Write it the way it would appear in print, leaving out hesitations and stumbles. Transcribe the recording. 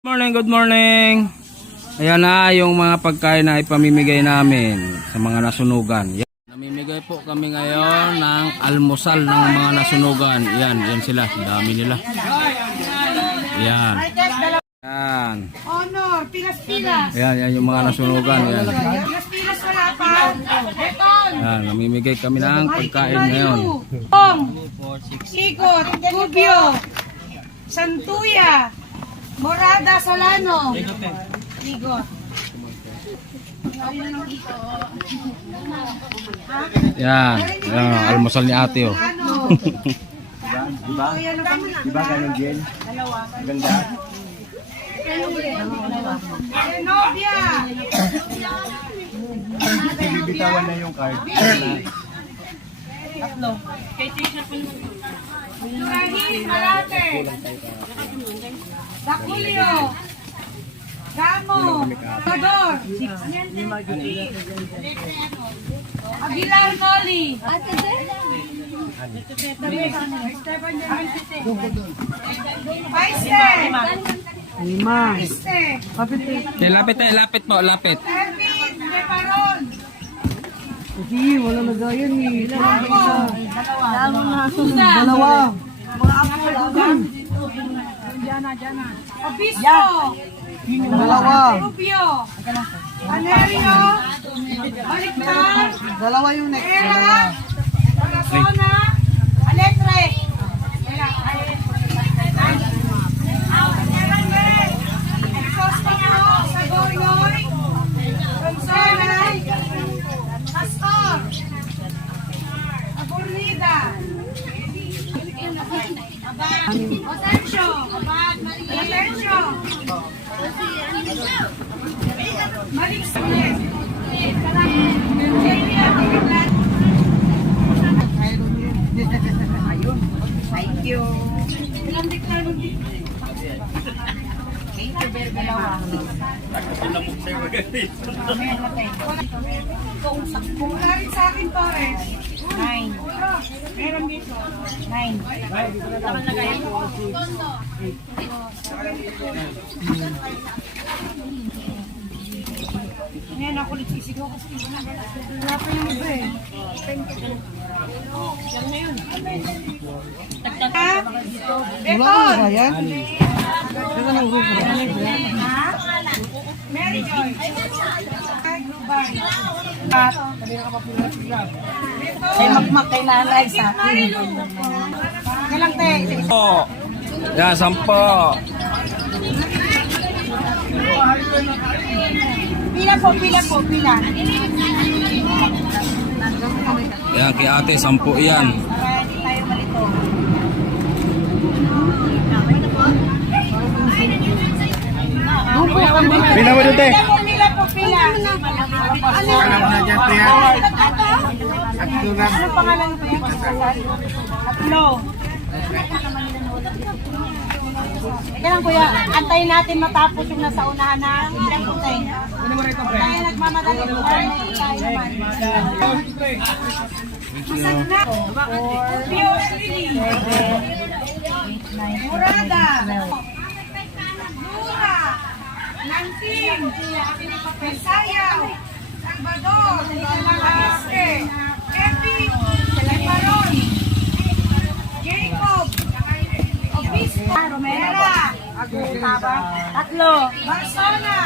Good morning. Ayan na yung mga pagkain na ipamimigay namin sa mga nasunugan. Yan. Namimigay po kami ngayon ng almusal ng mga nasunugan. Yan sila, dami nila. Yan. Yan. Honor, pilas-pilas. Yan yung mga nasunugan. Yan. Pilas-pilas wala pa. Beton. Yan, namimigay kami ng pagkain ngayon. Pong. Ikot. Kubyo. Santuya. Morada Solano. Ligot. Yan, almusal ni ate oh. Diba ganun din? Ganda. Zenobia. Bibitawan na yung card. Rahim Malate. Dakulio. Gamo. Todor. Aguilar Noli. Paiste. Lima. Paiste. Lapit po, lapit. Ervin Leparon. Kasi wala na gayan eh. Susan. Dalawa. Obispo. Dalawa. Rubio. Valerio. Baliktar. Dalawa yung next. Era. Parasona. Aletre. Sagornoy. Ronsoy. Pastor. Aburrida. Otencio. Otencio. Malik Sulit. Thank you. Thank you very Kung wala rin sa akin, Torres. 9. Meron dito. 9. Ngayon ako nagsisigaw kasi wala pa yung iba eh. Yan na yun. Beton! Mary Joy. Global. Ay magmak kay nanay sa akin. Kailang te? Yan, 10. Pila po. Yan, kay ate, 10 yan. Para hindi tayo malito. Pila mo dito eh. Pila. Ano pangalan ko yung Atlo. Ika lang kuya, antayin natin matapos yung nasa unahan na ilang putay. Kaya nagmamadali po tayo naman. Masag na. Pio Lili. Murada. Lura. Nanting. Sayaw. Salvador. Alaske. Epic. Leparon. Jacob. Obispo. Romera. Tatlo. Barcelona.